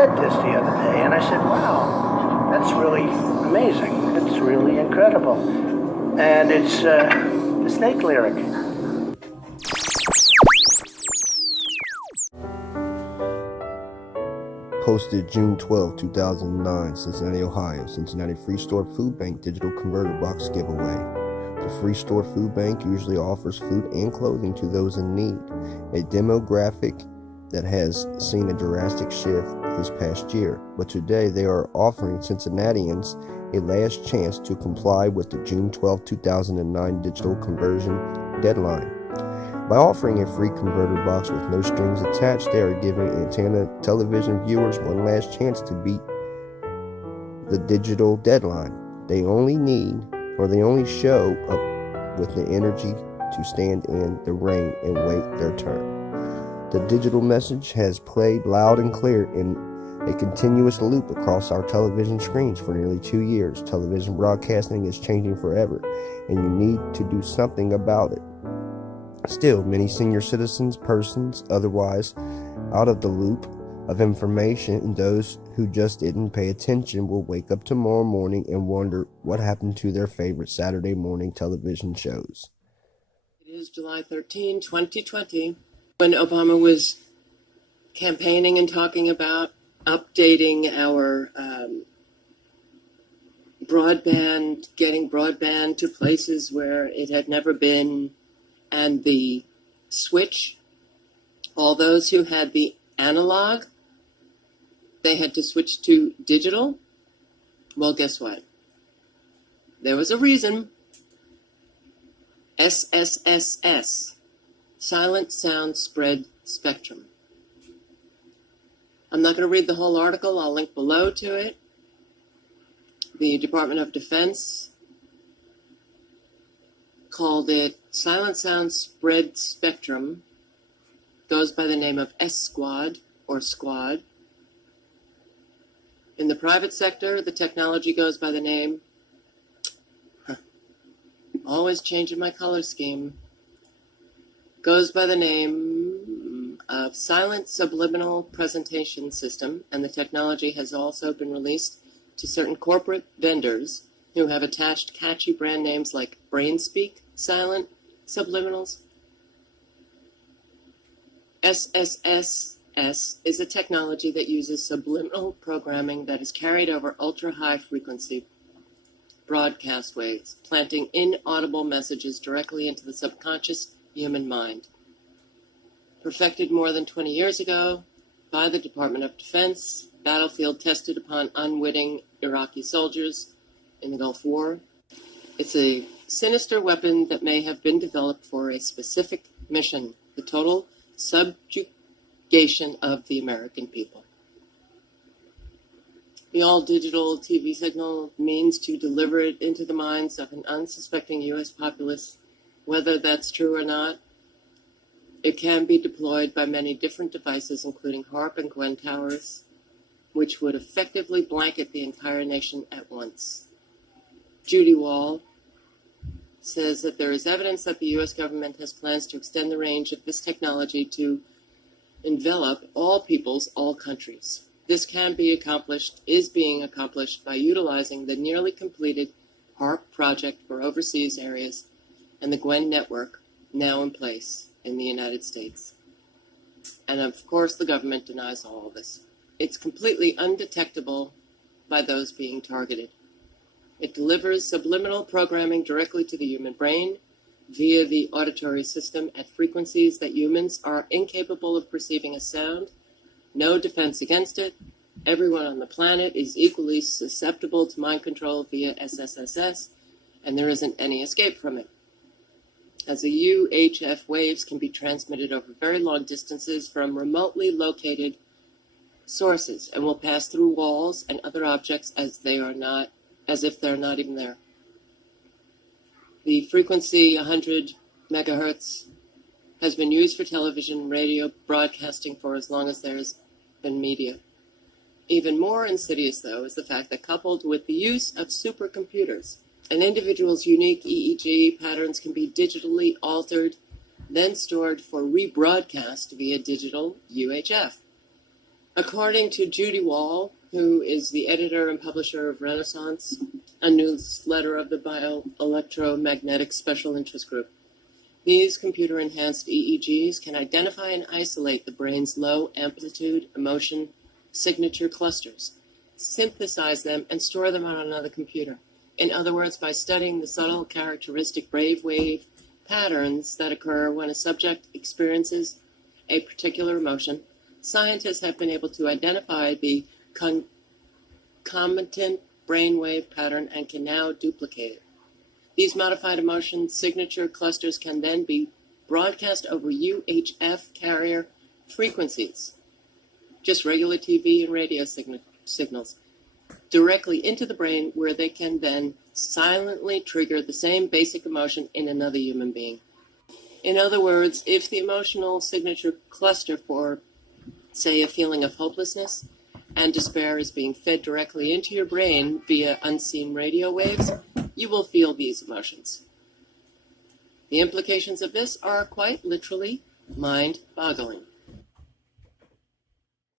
read this the other day, and I said, wow, that's really amazing. It's really incredible. And it's the snake lyric. Posted June 12, 2009, Cincinnati, Ohio. Cincinnati Free Store Food Bank Digital Converter Box Giveaway. The Free Store Food Bank usually offers food and clothing to those in need, a demographic that has seen a drastic shift this past year. But today they are offering Cincinnatians a last chance to comply with the June 12, 2009 digital conversion deadline. By offering a free converter box with no strings attached, they are giving antenna television viewers one last chance to beat the digital deadline. They only show up with the energy to stand in the rain and wait their turn. The digital message has played loud and clear in a continuous loop across our television screens for nearly 2 years. Television broadcasting is changing forever, and you need to do something about it. Still, many senior citizens, persons otherwise out of the loop of information, and those who just didn't pay attention will wake up tomorrow morning and wonder what happened to their favorite Saturday morning television shows. It is July 13, 2020, when Obama was campaigning and talking about updating our broadband, getting broadband to places where it had never been, and the switch. All those who had the analog, they had to switch to digital. Well, guess what? There was a reason. SSSS, Silent Sound Spread Spectrum. I'm not going to read the whole article. I'll link below to it. The Department of Defense called it Silent Sound Spread Spectrum, goes by the name of S-Squad or Squad. In the private sector, the technology goes by the name, always changing my color scheme, goes by the name of Silent Subliminal Presentation System, and the technology has also been released to certain corporate vendors who have attached catchy brand names like BrainSpeak, Silent Subliminals. SSSS is a technology that uses subliminal programming that is carried over ultra-high frequency broadcast waves, planting inaudible messages directly into the subconscious human mind. Perfected more than 20 years ago by the Department of Defense, battlefield tested upon unwitting Iraqi soldiers in the Gulf War. It's a sinister weapon that may have been developed for a specific mission, the total subjugation of the American people. The all-digital TV signal means to deliver it into the minds of an unsuspecting U.S. populace. Whether that's true or not, it can be deployed by many different devices, including HAARP and Gwen towers, which would effectively blanket the entire nation at once. Judy Wall says that there is evidence that the U.S. government has plans to extend the range of this technology to envelop all peoples, all countries. This can be accomplished, is being accomplished by utilizing the nearly completed HAARP project for overseas areas and the Gwen network now in place in the United States. And of course, the government denies all of this. It's completely undetectable by those being targeted. It delivers subliminal programming directly to the human brain via the auditory system at frequencies that humans are incapable of perceiving as sound. No defense against it. Everyone on the planet is equally susceptible to mind control via SSSS, and there isn't any escape from it. As the UHF waves can be transmitted over very long distances from remotely located sources and will pass through walls and other objects as if they're not even there. The frequency 100 megahertz has been used for television and radio broadcasting for as long as there's been media. Even more insidious, though, is the fact that coupled with the use of supercomputers, an individual's unique EEG patterns can be digitally altered, then stored for rebroadcast via digital UHF. According to Judy Wall, who is the editor and publisher of Renaissance, a newsletter of the Bioelectromagnetic Special Interest Group, these computer-enhanced EEGs can identify and isolate the brain's low-amplitude emotion signature clusters, synthesize them, and store them on another computer. In other words, by studying the subtle characteristic brainwave patterns that occur when a subject experiences a particular emotion, scientists have been able to identify the concomitant brainwave pattern and can now duplicate it. These modified emotion signature clusters can then be broadcast over UHF carrier frequencies, just regular TV and radio signals, directly into the brain, where they can then silently trigger the same basic emotion in another human being. In other words, if the emotional signature cluster for, say, a feeling of hopelessness and despair is being fed directly into your brain via unseen radio waves, you will feel these emotions. The implications of this are quite literally mind-boggling.